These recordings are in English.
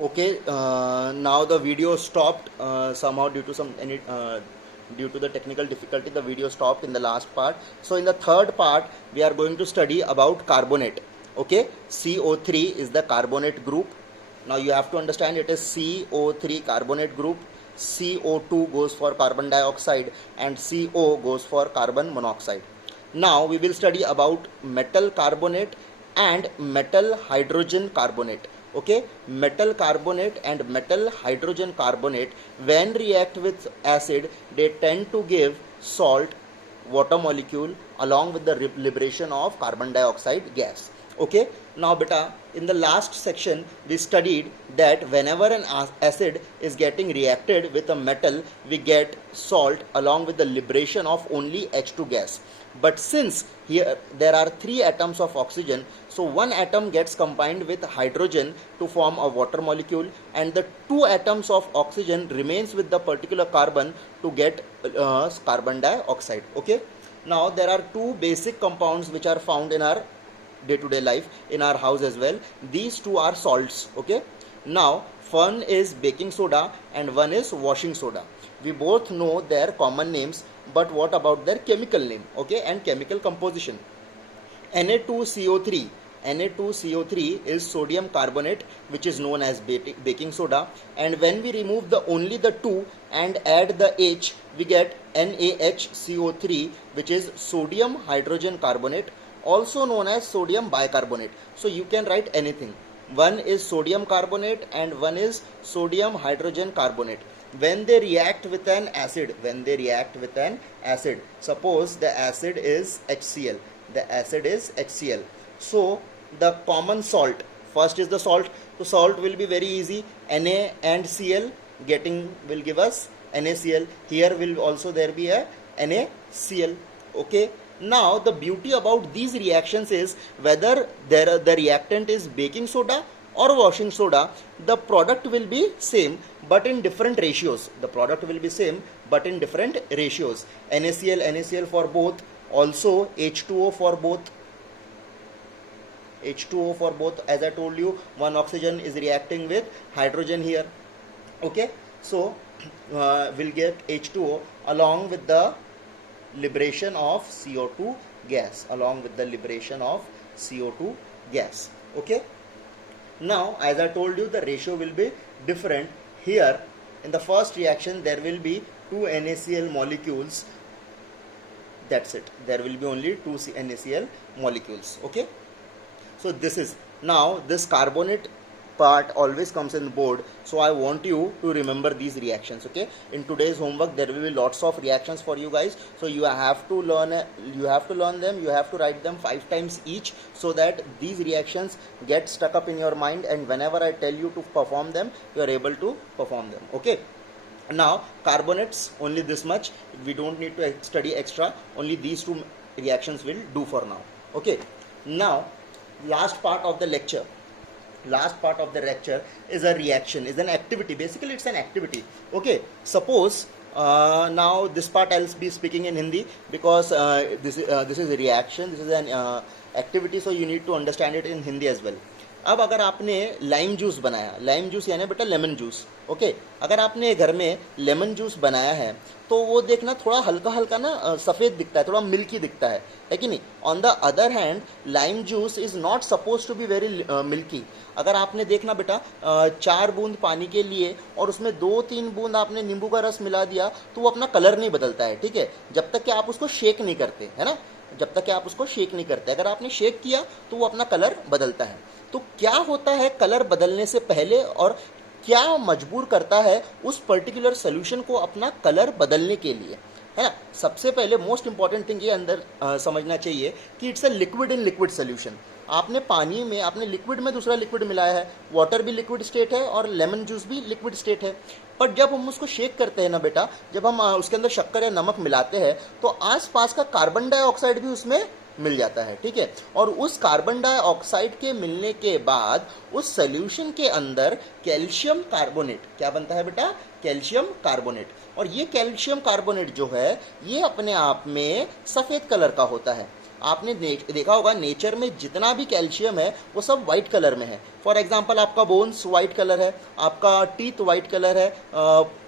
Okay, now the video stopped somehow due to due to the technical difficulty. The video stopped in the last part. So in the third part, we are going to study about carbonate. Okay, CO3 is the carbonate group. Now you have to understand it is CO3 carbonate group. CO2 goes for carbon dioxide and CO goes for carbon monoxide. Now we will study about metal carbonate and metal hydrogen carbonate. Okay, metal carbonate and metal hydrogen carbonate, when react with acid, they tend to give salt, water molecule along with the liberation of carbon dioxide gas. Okay, now beta, in the last section we studied that whenever an acid is getting reacted with a metal, we get salt along with the liberation of only H2 gas. But since here there are 3 atoms of oxygen, so one atom gets combined with hydrogen to form a water molecule, and the 2 atoms of oxygen remains with the particular carbon to get carbon dioxide. Okay, now there are 2 basic compounds which are found in our day-to-day life, in our house as well. These 2 are salts. Okay, now one is baking soda and one is washing soda. We both know their common names, but what about their chemical name? Okay, and chemical composition. Na2CO3. Na2CO3 is sodium carbonate, which is known as baking soda, and when we remove only the 2 and add the H, we get NaHCO3, which is sodium hydrogen carbonate, also known as sodium bicarbonate. So you can write anything. One is sodium carbonate and one is sodium hydrogen carbonate. When they react with an acid, suppose the acid is HCl, so the common salt, first is the salt, so salt will be very easy, Na and Cl will give us NaCl. Here will also there be a NaCl. Okay, now the beauty about these reactions is whether the reactant is baking soda or washing soda, the product will be same but in different ratios. NaCl for both, also H2O for both. As I told you, one oxygen is reacting with hydrogen here. Okay, so we'll get H2O along with the liberation of CO2 gas, Okay, now as I told you, the ratio will be different. Here in the first reaction there will be 2 NaCl molecules. That's it, there will be only 2 NaCl molecules. Okay, so this is, now this carbonate part always comes in the board, so I want you to remember these reactions. Okay, in today's homework there will be lots of reactions for you guys, so you have to learn them, you have to write them 5 times each, so that these reactions get stuck up in your mind, and whenever I tell you to perform them, you are able to perform them. Okay, now carbonates, only this much, we don't need to study extra, only these 2 reactions will do for now. Okay, now last part of the lecture is a reaction, is an activity. Basically it's an activity. Okay, suppose now this part I'll be speaking in Hindi, because this is a reaction, this is an activity, so you need to understand it in Hindi as well. अब अगर आपने lime juice बनाया, lime juice यानी बेटा lemon juice. Okay, अगर आपने घर में लेमन जूस बनाया है तो वो देखना थोड़ा हल्का हल्का ना सफ़ेद दिखता है, थोड़ा मिल्की दिखता है कि नहीं. On the other hand lime juice is not suppose to be very milky. अगर आपने देखना बेटा 4 बूंद पानी के लिए और उसमें 2-3 बूंद आपने नींबू का रस मिला दिया तो वो अपना कलर नहीं बदलता है. ठीक है, जब तक कि आप उसको शेक नहीं करते, है ना, अगर आपने शेक किया तो वो अपना कलर बदलता है. तो क्या होता है कलर बदलने से पहले, और क्या मजबूर करता है उस पर्टिकुलर सोल्यूशन को अपना कलर बदलने के लिए, है ना. सबसे पहले मोस्ट इंपॉर्टेंट थिंग ये अंदर समझना चाहिए कि it's a liquid in liquid solution. आपने पानी में, आपने लिक्विड में दूसरा लिक्विड मिलाया है, वाटर भी लिक्विड स्टेट है और लेमन जूस भी लिक्विड स्टेट है. पर जब हम उसको शेक करते हैं ना बेटा, जब हम उसके अंदर शक्कर या नमक मिलाते हैं तो आसपास का कार्बन डाइऑक्साइड भी उसमें मिल जाता है. ठीक है, और उस कार्बन डाइऑक्साइड के मिलने के बाद उस सोल्यूशन के अंदर कैल्शियम कार्बोनेट क्या बनता है बेटा, कैल्शियम कार्बोनेट. और ये कैल्शियम कार्बोनेट जो है ये अपने आप में सफ़ेद कलर का होता है. आपने देखा होगा नेचर में जितना भी कैल्शियम है वो सब वाइट कलर में है। फॉर एग्जांपल आपका बोन्स वाइट कलर है, आपका टीथ वाइट कलर है,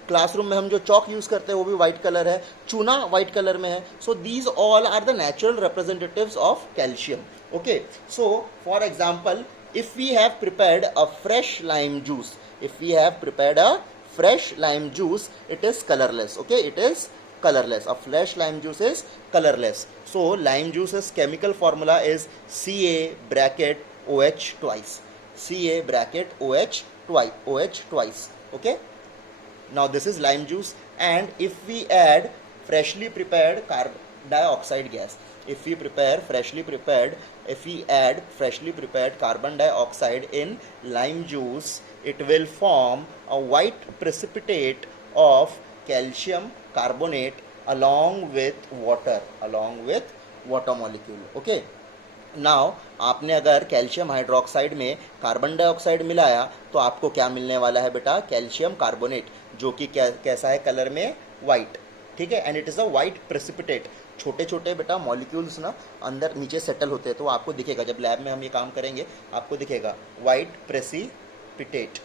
क्लासरूम में हम जो चौक यूज करते हैं वो भी वाइट कलर है, चूना वाइट कलर में है। So these all are the natural representatives of calcium. Okay, so for example if we have prepared a fresh lime juice, if we have prepared a fresh lime juice, it is colorless. Okay, it is colorless. A fresh lime juice is colorless. So lime juice's chemical formula is Ca bracket OH twice, Ca bracket OH twice. Okay, now this is lime juice, and if we add freshly prepared carbon dioxide gas, if we add freshly prepared carbon dioxide in lime juice, it will form a white precipitate of calcium carbonate along with water molecule. Okay, now आपने अगर calcium hydroxide में carbon dioxide मिलाया तो आपको क्या मिलने वाला है बेटा? कैल्शियम कार्बोनेट, जो कि कैसा है कलर में? वाइट। ठीक है, and it is a white precipitate. छोटे छोटे बेटा मॉलिक्यूल्स ना अंदर नीचे सेटल होते हैं, तो आपको दिखेगा जब लैब में हम ये काम करेंगे आपको दिखेगा white precipitate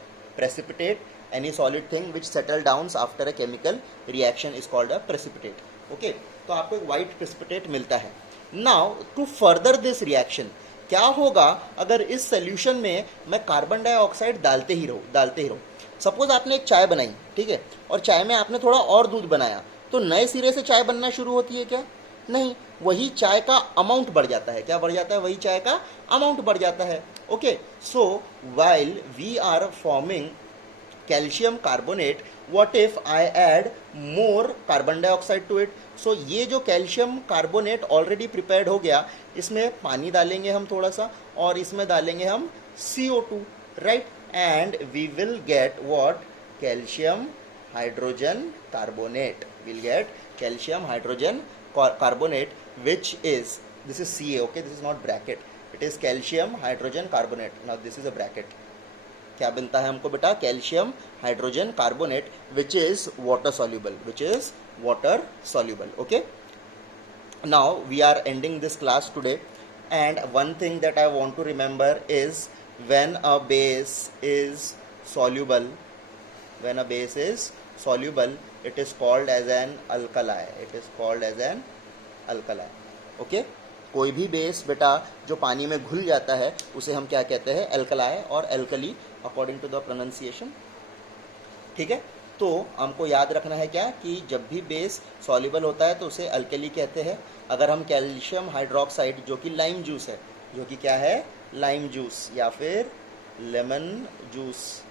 any solid thing which settle down after a chemical reaction is called a precipitate. Okay, तो आपको एक वाइट प्रेसिपिटेट मिलता है। Now to further this reaction, क्या होगा अगर इस सोल्यूशन में मैं कार्बन डाइऑक्साइड डालते ही रहूँ। सपोज आपने एक चाय बनाई, ठीक है, और चाय में आपने थोड़ा और दूध बनाया, तो नए सिरे से चाय बनना शुरू होती है क्या? नहीं, वही चाय का अमाउंट बढ़ जाता है। क्या बढ़ जाता है? वही चाय का अमाउंट बढ़ जाता है। Okay, so while we are forming calcium carbonate, what if I add more carbon dioxide to it? So ये जो कैल्शियम कार्बोनेट ऑलरेडी प्रिपेयर्ड हो गया, इसमें पानी डालेंगे हम थोड़ा सा, और इसमें डालेंगे हम CO2, right, and we will get what? Calcium hydrogen carbonate. We'll get calcium hydrogen carbonate, which is, this is Ca, okay, this is not bracket, it is calcium hydrogen carbonate. Now this is a bracket. क्या बनता है हमको बेटा? Calcium hydrogen carbonate which is water soluble. Okay, now we are ending this class today, and one thing that I want to remember is when a base is soluble, it is called as an alkali. Okay, कोई भी base बेटा जो पानी में घुल जाता है उसे हम क्या कहते हैं? अल्कलाई और alkali, according to the pronunciation. ठीक है, तो हमको याद रखना है क्या कि जब भी बेस सॉल्युबल होता है तो उसे अल्कली कहते हैं। अगर हम कैल्शियम हाइड्रोक्साइड, जो कि लाइम जूस है, जो कि क्या है? लाइम जूस या फिर लेमन जूस,